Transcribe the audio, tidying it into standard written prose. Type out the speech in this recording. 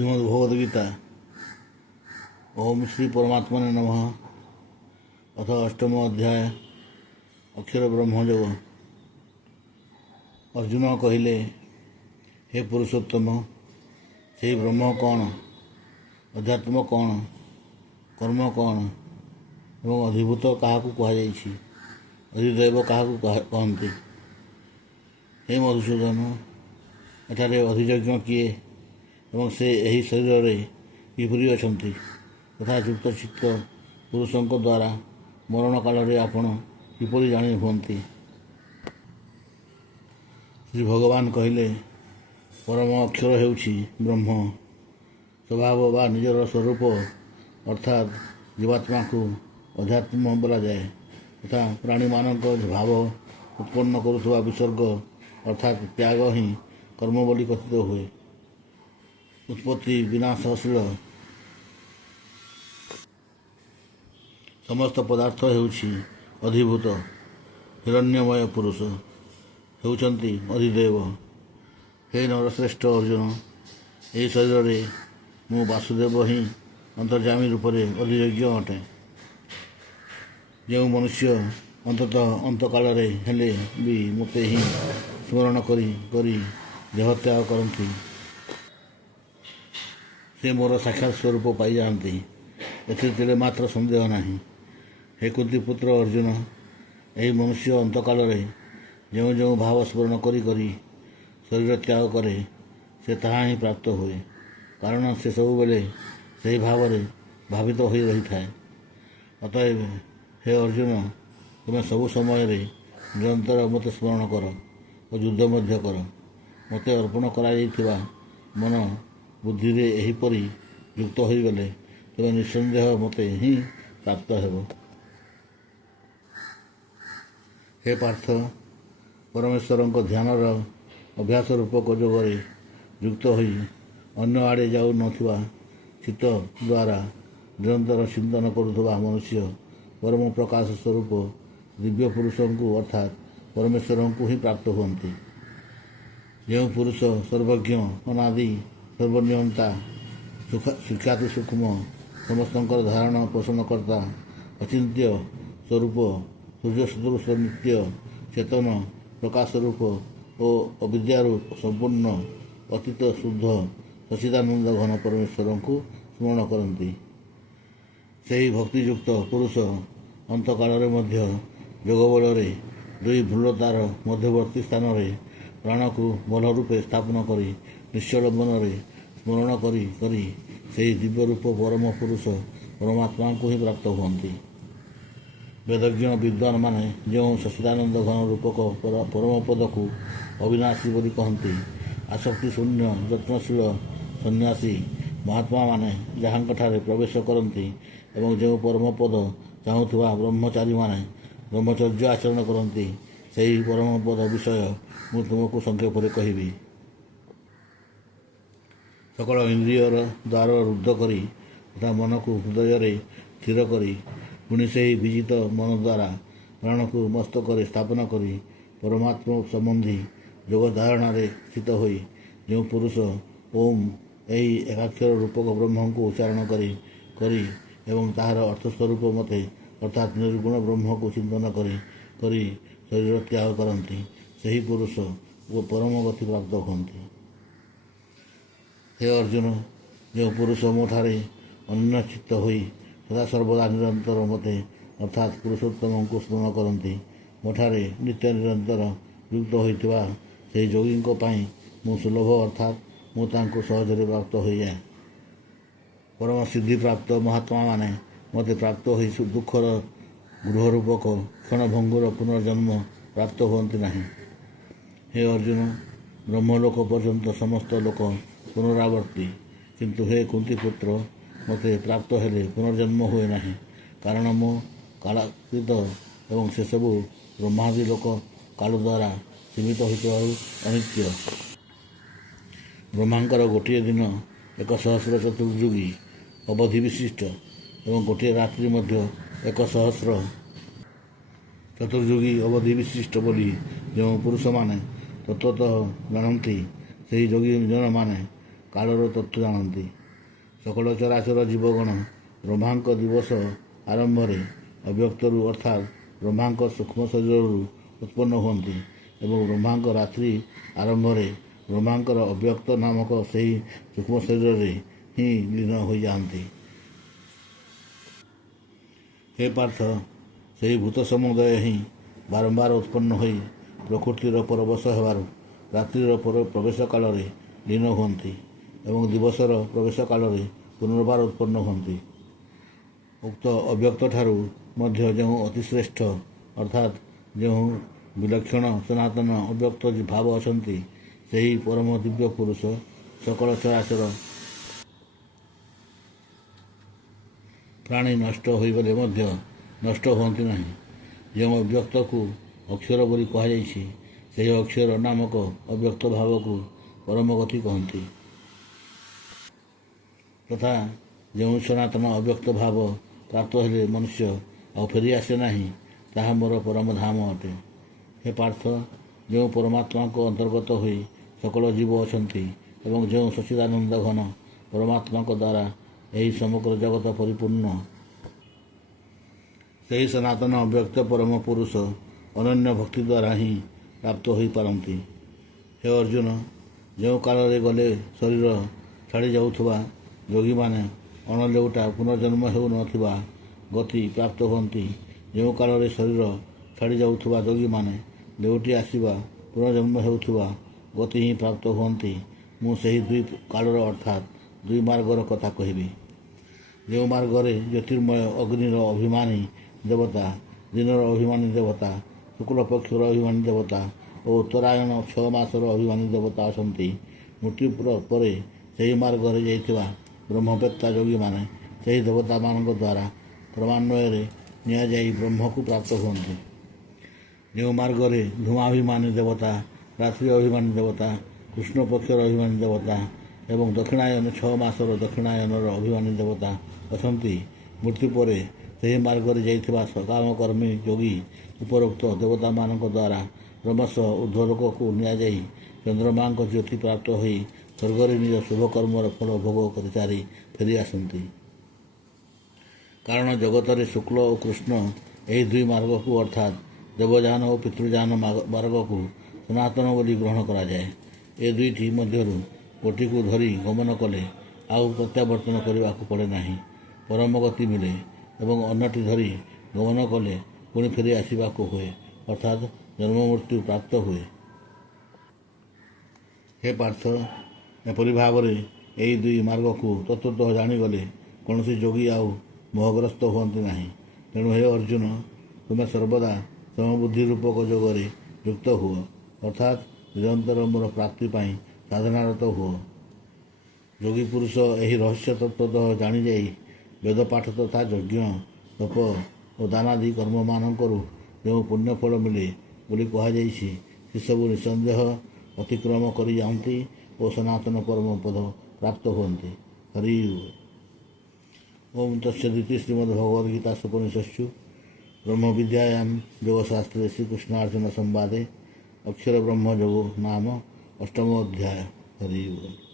श्रीमद् भगवद गीता। ओम श्री परमात्मने नमः। अथ अष्टम अध्याय अक्षर ब्रह्मयोग। अर्जुन कहले, हे पुरुषोत्तम, से ब्रह्म कौन, अध्यात्म कौन, कर्म कौन एवं अधिभूत क्या कहुई, अधिदैव क्या कहते। हे मधुसूदन, एठारे अधियज्ञ किए एवं से यही शरीर में किपरि अछंती तथा युक्त चित्त पुरुषों द्वारा मरण काल में आपण किपरि जानी हुंती। श्री भगवान कहले, परम अक्षर हेउछि ब्रह्म। स्वभाव वा निजर स्वरूप अर्थात जीवात्मा को अध्यात्म बोला जाए तथा प्राणी मानक भाव उत्पन्न करुवा विसर्ग अर्थात त्याग ही कर्म बोली कथित हुए। उत्पत्ति विनाशशील समस्त पदार्थ हेउछि अधिभूत हिरण्यमय पुरुष हेउछन्ति अधिदेव। हे नरश्रेष्ठ अर्जुन, यही शरीर में मु वासुदेव ही अंतर्जामी रूप से अधियज्ञ अटे। जो मनुष्य अंततः अंतकाल हेले भी मते ही स्मरण करी देहत्याग करती से मोर साक्षात स्वरूप पाई जाती, एथिरे मात्र संदेह नहीं। हे कुंती पुत्र अर्जुन, यही मनुष्य अंतकाल जो जो भाव स्मरण करी शरीर त्याग करे से ताहा ही प्राप्त हुए, कारण से सब बेले से भाव भावित हो रही थाए। अतएव हे अर्जुन, तुम्हें सब समय निरंतर मत स्मरण कर और युद्ध मध्य कर। मते अर्पण करा मन बुद्धि रे एहीपरि युक्त होगले तेज निसंदेह मते ही प्राप्त हेब। हे पार्थ, परमेश्वर ध्यान अभ्यास रूपक जोगरे युक्त हो अन्य आड़े जाऊ नथिबा चित्त द्वारा निरंतर चिंतन करुवा मनुष्य परम प्रकाश स्वरूप दिव्य पुरुषों को अर्थात परमेश्वर को ही प्राप्त हुंती। जो पुरुष सर्वज्ञ अनादि सर्वनियंता सुख्याति सूक्ष्म समस्त धारण पोषणकर्ता अचिंत्य स्वरूप सूर्य सदृश नित्य चेतन प्रकाश रूप और अविद्यारूप संपूर्ण अतीत शुद्ध सच्चिदानंद घन परमेश्वर को स्मरण करती। से भक्तियुक्त पुरुष अंतकाल मध्य जोगबल दुई भूलतार मध्यवर्ती स्थान में प्राण को बल रूपे स्थापन करी निश्चल मन स्मरण करी से दिव्य रूप परम पुरुष परमात्मा को ही प्राप्त हुंती। वेदज्ञ विद्वान माने जो सच्चिदानंद घन रूपक परम पद को अविनाशी बोली कहती, आसक्ति शून्य यत्नशील सन्यासी महात्मा माने जहाँ प्रवेश करती एवं जो परम पद चाहूवा ब्रह्मचारी माने ब्रह्मचर्य आचरण करती, से ही परम पद विषय मु तुमको संक्षेप कहबी। सकल इंद्रियर द्वार रुद्ध करी तथा मन को हृदय रे स्थिर करी पुणी से ही विजित मन द्वारा प्राण को मस्तक स्थापना करी परमात्मा संबंधी जोग धारणा स्थित होई जो पुरुष ओम यही एकाक्षर रूपक ब्रह्म को उच्चारण करी एवं ताहार अर्थस्वरूप मते अर्थात निर्गुण ब्रह्म को चिंतन करी शरीर त्याग करती, से ही पुरुष वो परम गति प्राप्त होती। हे अर्जुन, जो पुरुष मोठारे अन्नचित्त होई सदा सर्वदा निरंतर मते अर्थात पुरुषोत्तम को स्मरण करती, मोठारे नित्य निरंतर युक्त होइतिबा से योगी मु सुलभ अर्थात मु तांको सहजरे प्राप्त हो जाए। परम सिद्धि प्राप्त महात्मा माने मते प्राप्त हो दुखर गृहरूपक क्षणभंगुर पुनर्जन्म प्राप्त हुंती नहीं। हे अर्जुन, ब्रह्मलोक पर्यंत समस्त लोक पुनरावर्ती, किंतु हे कुंती पुत्र, मते प्राप्त हेले पुनर्जन्म हुए नहीं, कारण मो कालातीत एवं से सबू ब्रह्मादि लोक काल द्वारा सीमित होता अनित्य। ब्रह्मांकर गोटे दिन 1,000 चतुर्युगी अवधि विशिष्ट एवं गोटे रात्रि मध्य 1,000 चतुर्युगी अवधि विशिष्ट बोली जो पुरुष माने तत्वतः जानती, से ही योगी जन माने କାଳର ତତ୍ତ୍ୱ ଜାଣନ୍ତି। ସକଳ ଚରାଚର ଜୀବଗଣ ବ୍ରହ୍ମାଙ୍କ ଦିବସ ଆରମ୍ଭରେ ଅବ୍ୟକ୍ତରୁ ଅର୍ଥାତ୍ ବ୍ରହ୍ମାଙ୍କ ସୂକ୍ଷ୍ମ ଶରୀରରୁ ଉତ୍ପନ୍ନ ହୁଅନ୍ତି ଏବଂ ବ୍ରହ୍ମାଙ୍କ ରାତ୍ରି ଆରମ୍ଭରେ ବ୍ରହ୍ମାଙ୍କର ଅବ୍ୟକ୍ତ ନାମକ ସେହି ସୂକ୍ଷ୍ମ ଶରୀରରେ ହିଁ ଲୀନ ହୋଇଯାଆନ୍ତି। ହେ ପାର୍ଥ, ସେହି ଭୂତ ସମୁଦାୟ ହିଁ ବାରମ୍ବାର ଉତ୍ପନ୍ନ ହୋଇ ପ୍ରକୃତିର ପରବଶ ହେବାରୁ ରାତ୍ରିର ପ୍ରବେଶ କାଳରେ ଲୀନ ହୁଅନ୍ତି ଏବଂ ଦିବସର ପ୍ରବେଶ କାଳରେ ପୁନର୍ବାର ଉତ୍ପନ୍ନ ହୁଅନ୍ତି। ଉକ୍ତ ଅବ୍ୟକ୍ତଠାରୁ ମଧ୍ୟ ଯେଉଁ ଅତିଶ୍ରେଷ୍ଠ ଅର୍ଥାତ୍ ଯେଉଁ ବିଲକ୍ଷଣ ସନାତନ ଅବ୍ୟକ୍ତ ଭାବ ଅଛନ୍ତି, ସେହି ପରମ ଦିବ୍ୟ ପୁରୁଷ ସକଳ ଚରାଚର ପ୍ରାଣୀ ନଷ୍ଟ ହୋଇଗଲେ ମଧ୍ୟ ନଷ୍ଟ ହୁଅନ୍ତି ନାହିଁ। ଯେଉଁ ଅବ୍ୟକ୍ତକୁ ଅକ୍ଷର ବୋଲି କୁହାଯାଇଛି, ସେହି ଅକ୍ଷର ନାମକ ଅବ୍ୟକ୍ତ ଭାବକୁ ପରମ ଗତି କହନ୍ତି। ତଥା ଯେଉଁ ସନାତନ ଅବ୍ୟକ୍ତ ଭାବ ପ୍ରାପ୍ତ ହେଲେ ମନୁଷ୍ୟ ଆଉ ଫେରିଆସେ ନାହିଁ, ତାହା ମୋର ପରମ ଧାମ ଅଟେ। ହେ ପାର୍ଥ, ଯେଉଁ ପରମାତ୍ମାଙ୍କ ଅନ୍ତର୍ଗତ ହୋଇ ସକଳ ଜୀବ ଅଛନ୍ତି ଏବଂ ଯେଉଁ ସଚ୍ଚିଦାନନ୍ଦ ଘନ ପରମାତ୍ମାଙ୍କ ଦ୍ୱାରା ଏହି ସମଗ୍ର ଜଗତ ପରିପୂର୍ଣ୍ଣ, ସେହି ସନାତନ ଅବ୍ୟକ୍ତ ପରମ ପୁରୁଷ ଅନନ୍ୟ ଭକ୍ତି ଦ୍ୱାରା ହିଁ ପ୍ରାପ୍ତ ହୋଇପାରନ୍ତି। ହେ ଅର୍ଜୁନ, ଯେଉଁ କାଳରେ ଗଲେ ଶରୀର ଛାଡ଼ି ଯାଉଥିବା ଯୋଗୀମାନେ ଅଣଲେଉଟା ପୁନର୍ଜନ୍ମ ହେଉନଥିବା ଗତି ପ୍ରାପ୍ତ ହୁଅନ୍ତି, ଯେଉଁ କାଳରେ ଶରୀର ଛାଡ଼ି ଯାଉଥିବା ଯୋଗୀମାନେ ଲେଉଟି ଆସିବା ପୁନର୍ଜନ୍ମ ହେଉଥିବା ଗତି ହିଁ ପ୍ରାପ୍ତ ହୁଅନ୍ତି, ମୁଁ ସେହି ଦୁଇ କାଳର ଅର୍ଥାତ୍ ଦୁଇ ମାର୍ଗର କଥା କହିବି। ଯେଉଁ ମାର୍ଗରେ ଜ୍ୟୋତିର୍ମୟ ଅଗ୍ନିର ଅଭିମାନୀ ଦେବତା, ଦିନର ଅଭିମାନୀ ଦେବତା, ଶୁକ୍ଳ ପକ୍ଷର ଅଭିମାନୀ ଦେବତା ଓ ଉତ୍ତରାୟଣ 6 ମାସର ଅଭିମାନୀ ଦେବତା ଅଛନ୍ତି, ମୃତ୍ୟୁ ପରେ ସେହି ମାର୍ଗରେ ଯାଇଥିବା ବ୍ରହ୍ମବେତ୍ତା ଯୋଗୀମାନେ ସେହି ଦେବତାମାନଙ୍କ ଦ୍ୱାରା କ୍ରମାନ୍ୱୟରେ ନିଆଯାଇ ବ୍ରହ୍ମକୁ ପ୍ରାପ୍ତ ହୁଅନ୍ତି। ଯେଉଁ ମାର୍ଗରେ ଧୂମାଭିମାନୀ ଦେବତା, ରାତ୍ରି ଅଭିମାନୀ ଦେବତା, କୃଷ୍ଣ ପକ୍ଷର ଅଭିମାନୀ ଦେବତା ଏବଂ ଦକ୍ଷିଣାୟନ 6 ମାସର ଦକ୍ଷିଣାୟନର ଅଭିମାନୀ ଦେବତା ଅଛନ୍ତି, ମୃତ୍ୟୁ ପରେ ସେହି ମାର୍ଗରେ ଯାଇଥିବା ସକାମକର୍ମୀ ଯୋଗୀ ଉପରୋକ୍ତ ଦେବତାମାନଙ୍କ ଦ୍ୱାରା କ୍ରମଶଃ ଊର୍ଦ୍ଧ୍ୱଲୋକକୁ ନିଆଯାଇ ଚନ୍ଦ୍ରମାଙ୍କ ଜ୍ୟୋତି ପ୍ରାପ୍ତ ହୋଇ ସ୍ୱର୍ଗରେ ନିଜ ଶୁଭକର୍ମର ଫଳ ଭୋଗ କରିସାରି ଫେରିଆସନ୍ତି। କାରଣ ଜଗତରେ ଶୁକ୍ଳ ଓ କୃଷ୍ଣ ଏହି ଦୁଇ ମାର୍ଗକୁ ଅର୍ଥାତ୍ ଦେବଯାନ ଓ ପିତୃଯାନ ମାର୍ଗକୁ ସନାତନ ବୋଲି ଗ୍ରହଣ କରାଯାଏ। ଏ ଦୁଇଟି ମଧ୍ୟରୁ ଗୋଟିକୁ ଧରି ଗମନ କଲେ ଆଉ ପ୍ରତ୍ୟାବର୍ତ୍ତନ କରିବାକୁ ପଡ଼େ ନାହିଁ, ପରମ ଗତି ମିଳେ ଏବଂ ଅନ୍ୟଟି ଧରି ଗମନ କଲେ ପୁଣି ଫେରି ଆସିବାକୁ ହୁଏ, ଅର୍ଥାତ୍ ଜନ୍ମ ମୃତ୍ୟୁ ପ୍ରାପ୍ତ ହୁଏ। ହେ ପାର୍ଥ, ଏପରି ଭାବରେ ଏହି ଦୁଇ ମାର୍ଗକୁ ତତ୍ତ୍ୱତଃ ଜାଣିଗଲେ କୌଣସି ଯୋଗୀ ଆଉ ମୋହଗ୍ରସ୍ତ ହୁଅନ୍ତି ନାହିଁ। ତେଣୁ ହେ ଅର୍ଜୁନ, ତୁମେ ସର୍ବଦା ସମବୁଦ୍ଧି ରୂପକ ଯୋଗରେ ଯୁକ୍ତ ହୁଅ, ଅର୍ଥାତ୍ ନିରନ୍ତର ମୋର ପ୍ରାପ୍ତି ପାଇଁ ସାଧନାରତ ହୁଅ। ଯୋଗୀ ପୁରୁଷ ଏହି ରହସ୍ୟ ତତ୍ତ୍ୱତଃ ଜାଣିଯାଇ ବେଦପାଠ ତଥା ଯଜ୍ଞ, ତପ ଓ ଦାନାଦି କର୍ମମାନଙ୍କରୁ ଯେଉଁ ପୁଣ୍ୟଫଳ ମିଳେ ବୋଲି କୁହାଯାଇଛି, ସେସବୁ ନିଃସନ୍ଦେହ ଅତିକ୍ରମ କରି ଯାଆନ୍ତି ଓ ସନାତନ ପରମ ପଦ ପ୍ରାପ୍ତ ହୁଅନ୍ତି। ହରି ଓମ୍ ତତ୍ସଦିତି ଶ୍ରୀମଦ୍ଭଗବଦ୍ଗୀତାସୁ ବ୍ରହ୍ମବିଦ୍ୟାୟାଂ ଯୋଗଶାସ୍ତ୍ରେ ଶ୍ରୀକୃଷ୍ଣାର୍ଜୁନ ସମ୍ବାଦେ ଅକ୍ଷର ବ୍ରହ୍ମ ଯୋଗो ନାମ 8ମ ଅଧ୍ୟାୟ। ହରି ଓମ୍।